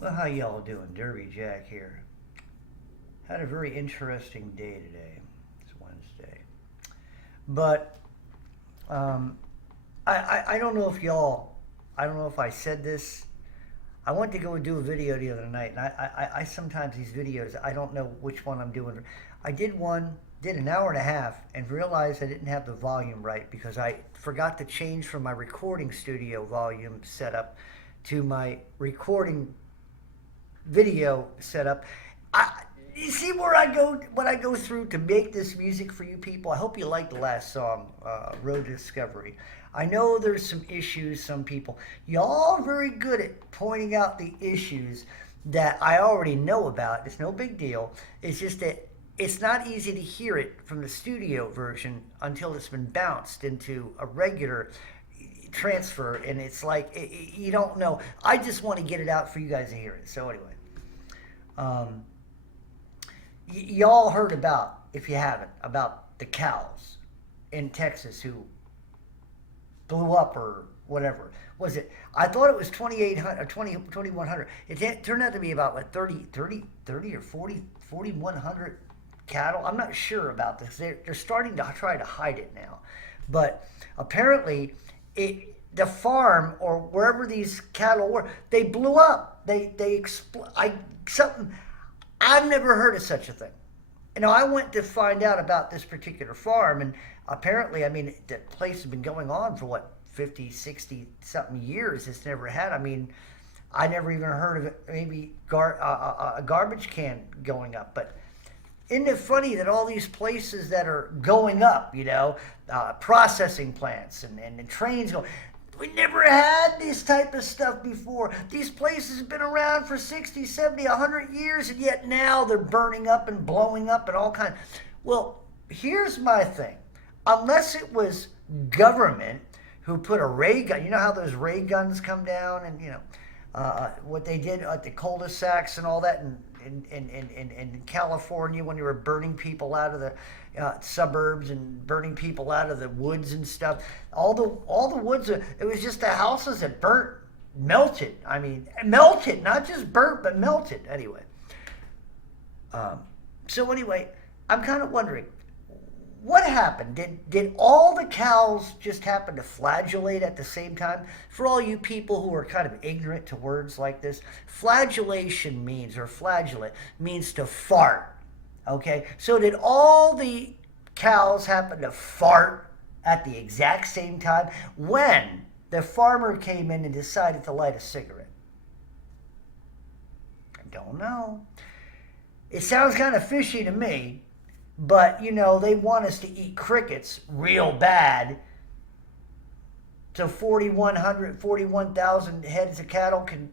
Well, how y'all doing? Derby Jack here. Had a very interesting day today. It's Wednesday. But um, I don't know if y'all, I don't know if I said this. I went to go do a video the other night, and I sometimes these videos, I don't know which one I'm doing. I did one, did an hour and a half, and realized I didn't have the volume right because I forgot to change from my recording studio volume setup to my recording video setup. You see where I go, what I go through to make this music for you people. I hope you liked the last song, Road to Discovery. I know there's some issues. Some people, y'all are very good at pointing out the issues that I already know about. It's no big deal. It's just that it's not easy to hear it from the studio version until it's been bounced into a regular transfer, and it's like you don't know. I just want to get it out for you guys to hear it. So anyway, um, y'all heard about, if you haven't, about the cows in Texas who blew up or whatever. Was it? I thought it was 2,800 or 2,100. It turned out to be about like 30 or 4,100 cattle. I'm not sure about this. They're starting to try to hide it now. But apparently, the farm or wherever these cattle were, they blew up. Something. I've never heard of such a thing. You know, I went to find out about this particular farm, and apparently, I mean, the place has been going on for what, 50, 60 something years. It's never had. I mean, I never even heard of it. Maybe a garbage can going up, but isn't it funny that all these places that are going up, processing plants and trains go, we never had this type of stuff before. These places have been around for 60, 70, 100 years, and yet now they're burning up and blowing up and all kinds. Well, here's my thing. Unless it was government who put a ray gun, you know how those ray guns come down and, what they did at the cul-de-sacs and all that in California when they were burning people out of the suburbs and burning people out of the woods and stuff. All the woods, it was just the houses that burnt, melted. I mean, melted, not just burnt, but melted. Anyway, so anyway, I'm kind of wondering, what happened? Did all the cows just happen to flagellate at the same time? For all you people who are kind of ignorant to words like this, flagellation means, or flagellate, means to fart. Okay? So did all the cows happen to fart at the exact same time when the farmer came in and decided to light a cigarette? I don't know. It sounds kind of fishy to me. But, they want us to eat crickets real bad. So 41,000 heads of cattle can...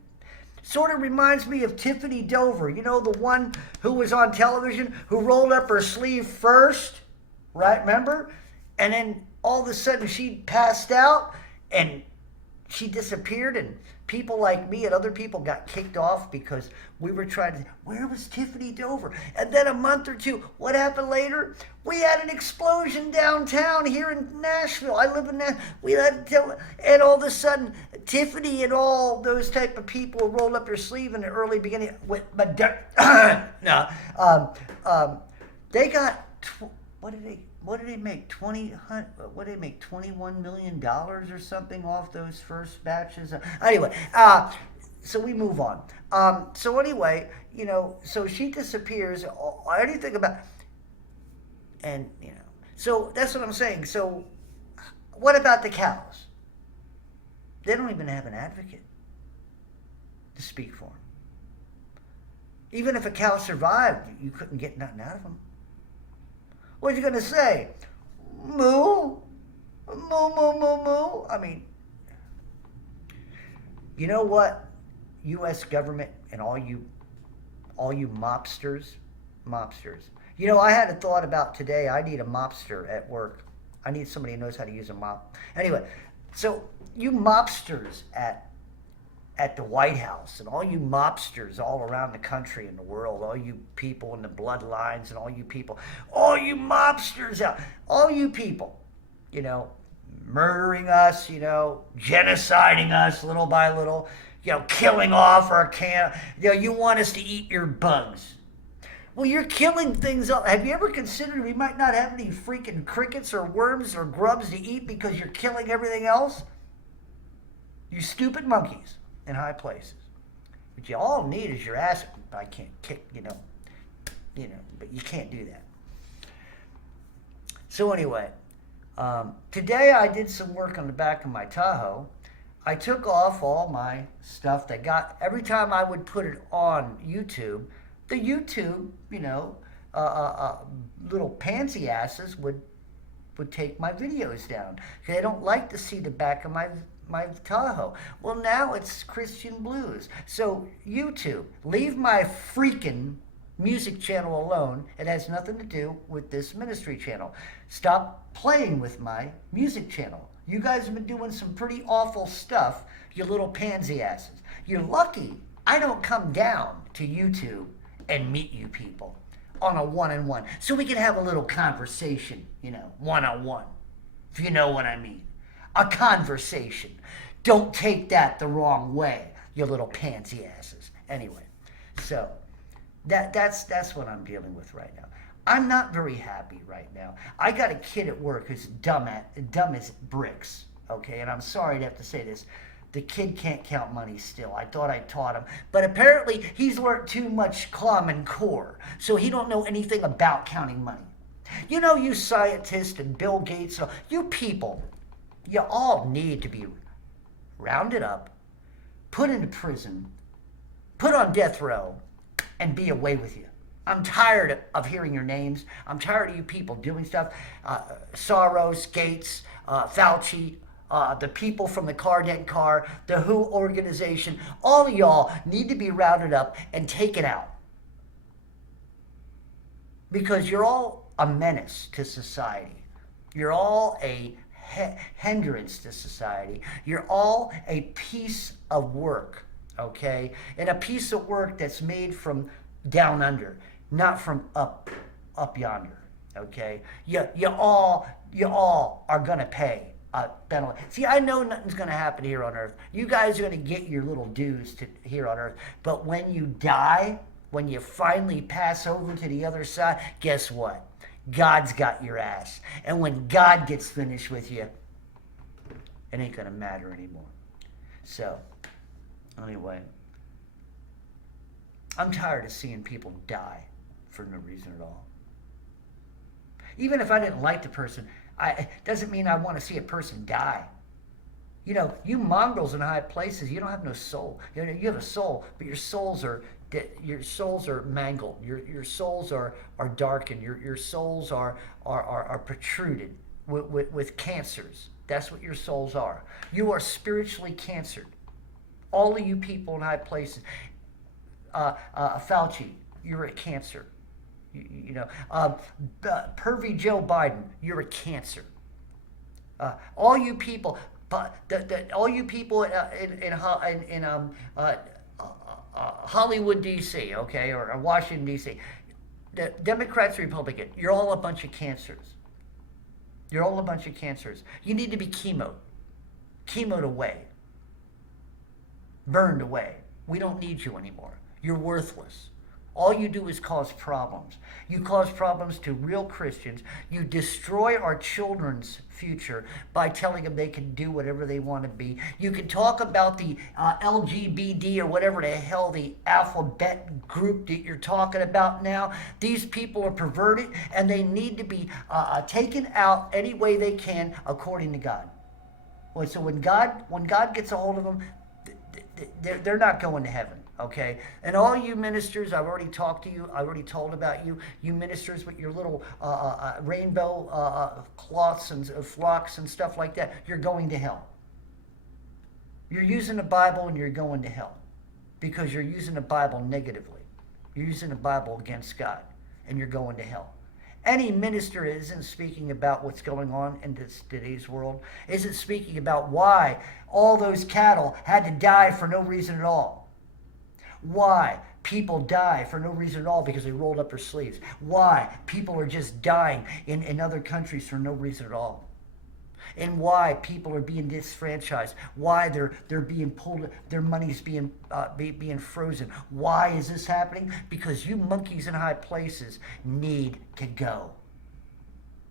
Sort of reminds me of Tiffany Dover. You know, the one who was on television who rolled up her sleeve first, right? Remember? And then all of a sudden she passed out and she disappeared, and people like me and other people got kicked off because we were trying to, where was Tiffany Dover? And then a month or two, what happened later? We had an explosion downtown here in Nashville. I live in Nashville. And all of a sudden, Tiffany and all those type of people rolled up their sleeve in the early beginning. No, they got, what did they make? What did they make? $21 million or something off those first batches? Anyway, so we move on. So anyway, so she disappears. Anything about, and so that's what I'm saying. So what about the cows? They don't even have an advocate to speak for them. Even if a cow survived, you couldn't get nothing out of them. What are you going to say? Moo? Moo, moo, moo, moo? I mean, you know what? U.S. government and all you mobsters. I had a thought about today. I need a mobster at work. I need somebody who knows how to use a mop. Anyway, so you mobsters at the White House and all you mobsters all around the country and the world, all you people in the bloodlines and all you mobsters out, all you people, murdering us, genociding us little by little, killing off our you want us to eat your bugs. Well, you're killing things up. Have you ever considered we might not have any freaking crickets or worms or grubs to eat because you're killing everything else? You stupid monkeys in high places. What you all need is your ass. I can't kick, but you can't do that. So anyway, today I did some work on the back of my Tahoe. I took off all my stuff every time I would put it on YouTube, the YouTube, little pansy asses would take my videos down. They don't like to see the back of my Tahoe. Well, now it's Christian blues. So YouTube, leave my freaking music channel alone. It has nothing to do with this ministry channel. Stop playing with my music channel. You guys have been doing some pretty awful stuff, you little pansy asses. You're lucky I don't come down to YouTube and meet you people on a one-on-one so we can have a little conversation, one-on-one, if you know what I mean. A conversation. Don't take that the wrong way, you little pansy asses. Anyway, so that's what I'm dealing with right now. I'm not very happy right now. I got a kid at work who's dumb as bricks, okay? And I'm sorry to have to say this. The kid can't count money still. I thought I taught him. But apparently he's learned too much Common Core, so he don't know anything about counting money. You scientists and Bill Gates, you people, you all need to be rounded up, put into prison, put on death row, and be away with you. I'm tired of hearing your names. I'm tired of you people doing stuff. Soros, Gates, Fauci, the people from the Cardent Car, the WHO organization, all of y'all need to be rounded up and taken out. Because you're all a menace to society. You're all a hindrance to society. You're all a piece of work, okay? And a piece of work that's made from down under, not from up yonder, okay? You all are gonna pay a penalty. See, I know nothing's gonna happen here on earth. You guys are gonna get your little dues here on earth, but when you die, when you finally pass over to the other side, guess what? God's got your ass. And when God gets finished with you, it ain't gonna matter anymore. So, anyway, I'm tired of seeing people die for no reason at all. Even if I didn't like the person, it doesn't mean I want to see a person die. You mongrels in high places, you don't have no soul. You have a soul, but your souls are mangled. Your souls are darkened. Your souls are protruded with cancers. That's what your souls are. You are spiritually cancered. All of you people in high places. Fauci, you're a cancer. Pervy Joe Biden, you're a cancer. All you people, all you people in Hollywood, D.C., okay, or Washington, D.C., the Democrats, Republicans, you're all a bunch of cancers. You're all a bunch of cancers. You need to be chemoed away, burned away. We don't need you anymore. You're worthless. All you do is cause problems. You cause problems to real Christians. You destroy our children's future by telling them they can do whatever they want to be. You can talk about the LGBT or whatever the hell the alphabet group that you're talking about now. These people are perverted and they need to be taken out any way they can according to God. Well, so when God gets a hold of them, they're not going to heaven. Okay, and all you ministers, I've already talked to you. I've already told about you. You ministers with your little rainbow cloths and flocks and stuff like that. You're going to hell. You're using the Bible and you're going to hell because you're using the Bible negatively. You're using the Bible against God, and you're going to hell. Any minister isn't speaking about what's going on in today's world. Isn't speaking about why all those cattle had to die for no reason at all. Why people die for no reason at all because they rolled up their sleeves. Why people are just dying in other countries for no reason at all. and why people are being disfranchised, why they're being pulled, their money's being frozen. Why is this happening? Because you monkeys in high places need to go.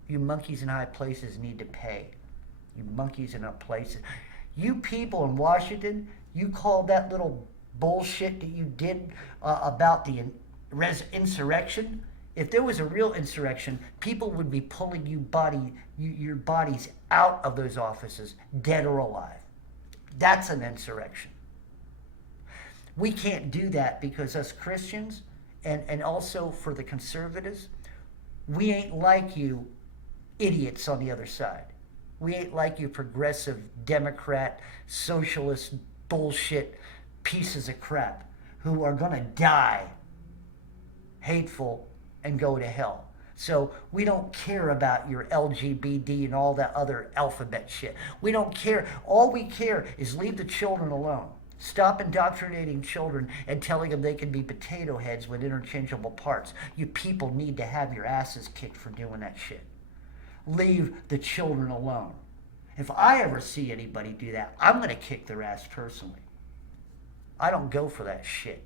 You monkeys in high places need to pay. You monkeys in high places. You people in Washington, you called that little bullshit that you did about the insurrection. If there was a real insurrection, people would be pulling your bodies out of those offices, dead or alive. That's an insurrection. We can't do that because us Christians, and also for the conservatives, we ain't like you idiots on the other side. We ain't like you progressive, Democrat, socialist, bullshit pieces of crap who are going to die hateful and go to hell. So we don't care about your LGBT and all that other alphabet shit. We don't care. All we care is leave the children alone. Stop indoctrinating children and telling them they can be potato heads with interchangeable parts. You people need to have your asses kicked for doing that shit. Leave the children alone. If I ever see anybody do that, I'm going to kick their ass personally. I don't go for that shit.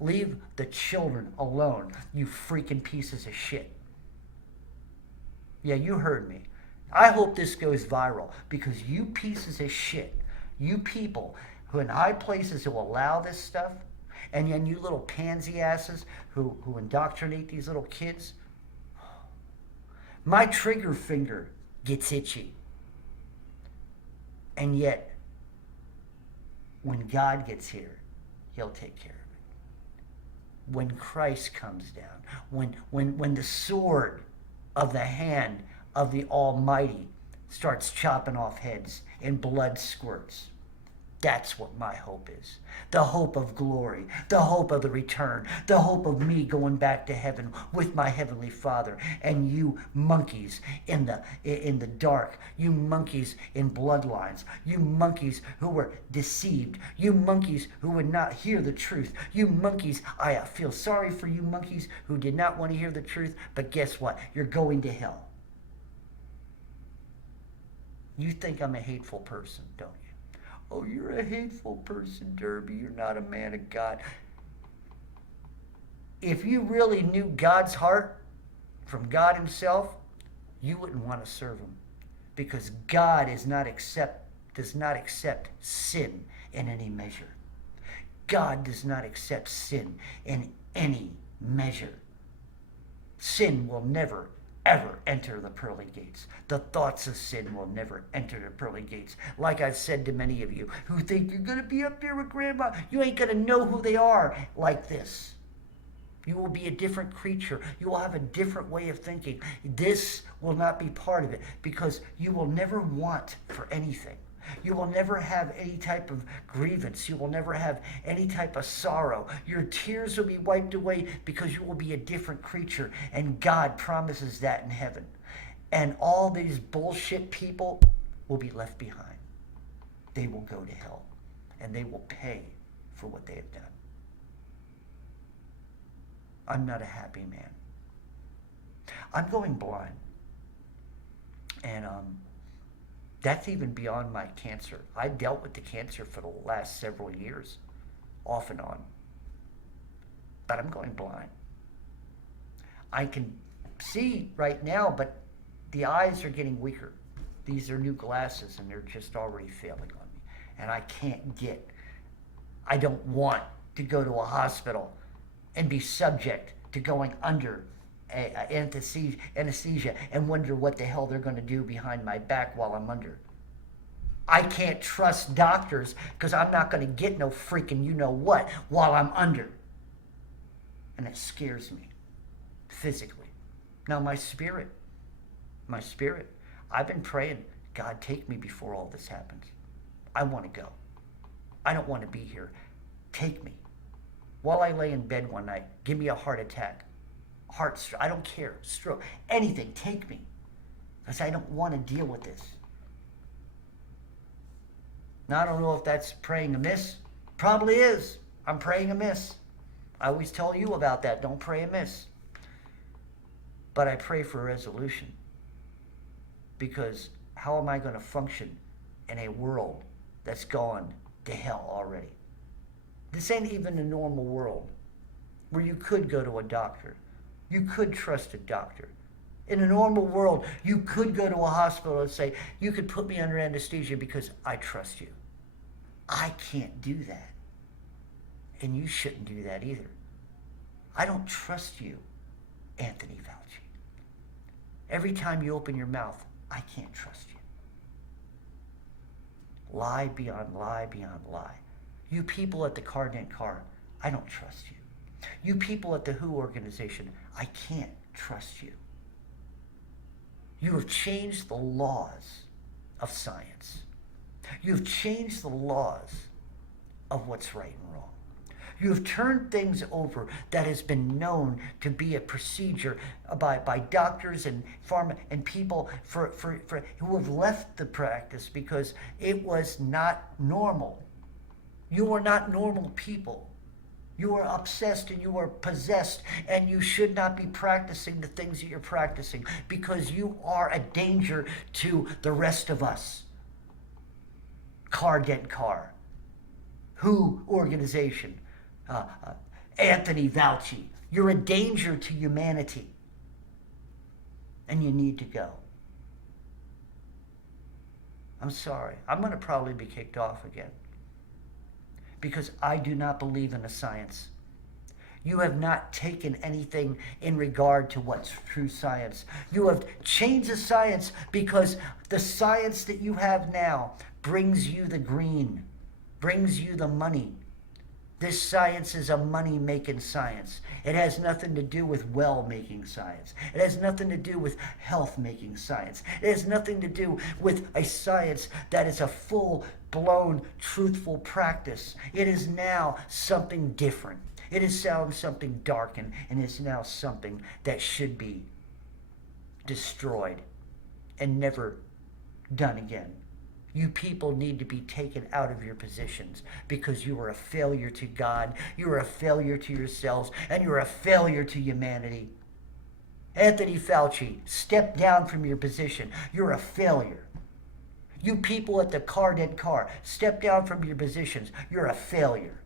Leave the children alone, you freaking pieces of shit. Yeah, you heard me. I hope this goes viral because you pieces of shit, you people who in high places who allow this stuff, and then you little pansy asses who indoctrinate these little kids, my trigger finger gets itchy. And yet, when God gets here, he'll take care of it. When Christ comes down, when the sword of the hand of the Almighty starts chopping off heads and blood squirts. That's what my hope is. The hope of glory, the hope of the return, the hope of me going back to heaven with my Heavenly Father, and you monkeys in the dark, you monkeys in bloodlines, you monkeys who were deceived, you monkeys who would not hear the truth, you monkeys, I feel sorry for you monkeys who did not want to hear the truth, but guess what? You're going to hell. You think I'm a hateful person, don't you? Oh, you're a hateful person, Derby. You're not a man of God. If you really knew God's heart from God himself, you wouldn't want to serve him. Because God does not accept sin in any measure. God does not accept sin in any measure. Sin will never ever enter the pearly gates. The thoughts of sin will never enter the pearly gates. Like I've said to many of you who think you're going to be up there with grandma, you ain't going to know who they are like this. You will be a different creature. You will have a different way of thinking. This will not be part of it because you will never want for anything. You will never have any type of grievance. You will never have any type of sorrow. Your tears will be wiped away because you will be a different creature. And God promises that in heaven. And all these bullshit people will be left behind. They will go to hell. And they will pay for what they have done. I'm not a happy man. I'm going blind. And that's even beyond my cancer. I dealt with the cancer for the last several years, off and on. But I'm going blind. I can see right now, but the eyes are getting weaker. These are new glasses, and they're just already failing on me. And I don't want to go to a hospital and be subject to going under anesthesia and wonder what the hell they're going to do behind my back while I'm under. I can't trust doctors because I'm not going to get no freaking you know what while I'm under. And it scares me physically. Now my spirit, I've been praying, God, take me before all this happens. I want to go. I don't want to be here. Take me. While I lay in bed one night, give me a heart attack. I don't care, stroke, anything, take me. Because I don't want to deal with this. Now, I don't know if that's praying amiss. Probably is. I'm praying amiss. I always tell you about that. Don't pray amiss. But I pray for a resolution. Because how am I going to function in a world that's gone to hell already? This ain't even a normal world where you could go to a doctor. You could trust a doctor. In a normal world, you could go to a hospital and say, you could put me under anesthesia because I trust you. I can't do that. And you shouldn't do that either. I don't trust you, Anthony Fauci. Every time you open your mouth, I can't trust you. Lie beyond lie beyond lie. You people at the Cardent Car, I don't trust you. You people at the WHO organization, I can't trust you. You have changed the laws of science. You have changed the laws of what's right and wrong. You have turned things over that has been known to be a procedure by doctors and pharma and people who have left the practice because it was not normal. You are not normal people. You are obsessed and you are possessed, and you should not be practicing the things that you're practicing because you are a danger to the rest of us. Cardent Car, WHO organization, Anthony Fauci, you're a danger to humanity, and you need to go. I'm sorry. I'm going to probably be kicked off again because I do not believe in a science. You have not taken anything in regard to what's true science. You have changed the science because the science that you have now brings you the green, brings you the money. This science is a money-making science. It has nothing to do with well-making science. It has nothing to do with health-making science. It has nothing to do with a science that is a full-blown, truthful practice. It is now something different. It is now something darkened, and it's now something that should be destroyed and never done again. You people need to be taken out of your positions because you are a failure to God, you are a failure to yourselves, and you're a failure to humanity. Anthony Fauci, step down from your position. You're a failure. You people at the Cardent Car, step down from your positions. You're a failure.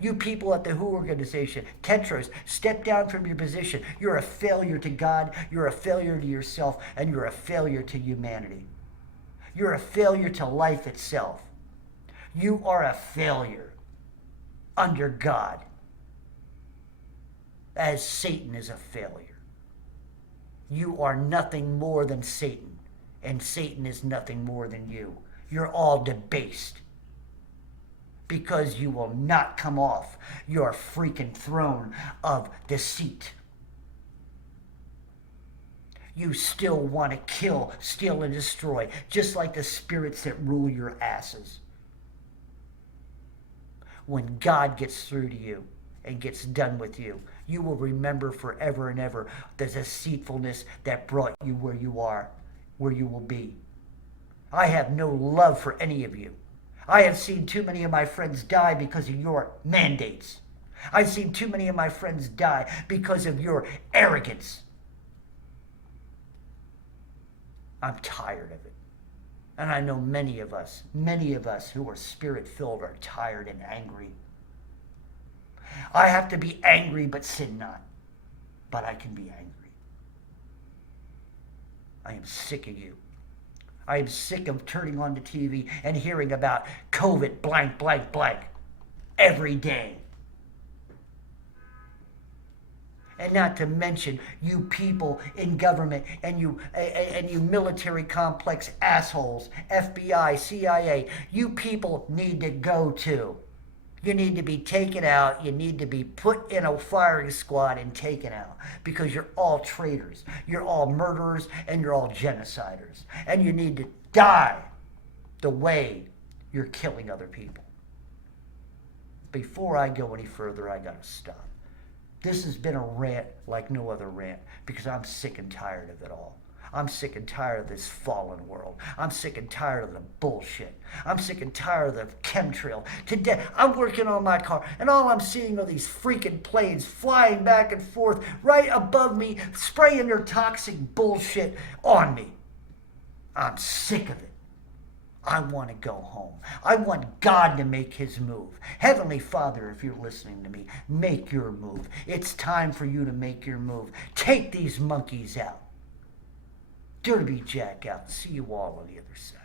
You people at the WHO organization, Tedros, step down from your position. You're a failure to God, you're a failure to yourself, and you're a failure to humanity. You're a failure to life itself. You are a failure under God, as Satan is a failure. You are nothing more than Satan, and Satan is nothing more than you. You're all debased because you will not come off your freaking throne of deceit. You still want to kill, steal, and destroy, just like the spirits that rule your asses. When God gets through to you and gets done with you, you will remember forever and ever the deceitfulness that brought you where you are, where you will be. I have no love for any of you. I have seen too many of my friends die because of your mandates. I've seen too many of my friends die because of your arrogance. I'm tired of it. And I know many of us who are spirit-filled are tired and angry. I have to be angry but sin not. But I can be angry. I am sick of you. I am sick of turning on the TV and hearing about COVID blank, blank, blank every day. And not to mention you people in government and you military complex assholes, FBI, CIA, you people need to go too. You need to be taken out. You need to be put in a firing squad and taken out because you're all traitors. You're all murderers and you're all genociders. And you need to die the way you're killing other people. Before I go any further, I gotta stop. This has been a rant like no other rant because I'm sick and tired of it all. I'm sick and tired of this fallen world. I'm sick and tired of the bullshit. I'm sick and tired of the chemtrail. Today, I'm working on my car, and all I'm seeing are these freaking planes flying back and forth right above me, spraying their toxic bullshit on me. I'm sick of it. I want to go home. I want God to make his move. Heavenly Father, if you're listening to me, make your move. It's time for you to make your move. Take these monkeys out. Derby Jack out. See you all on the other side.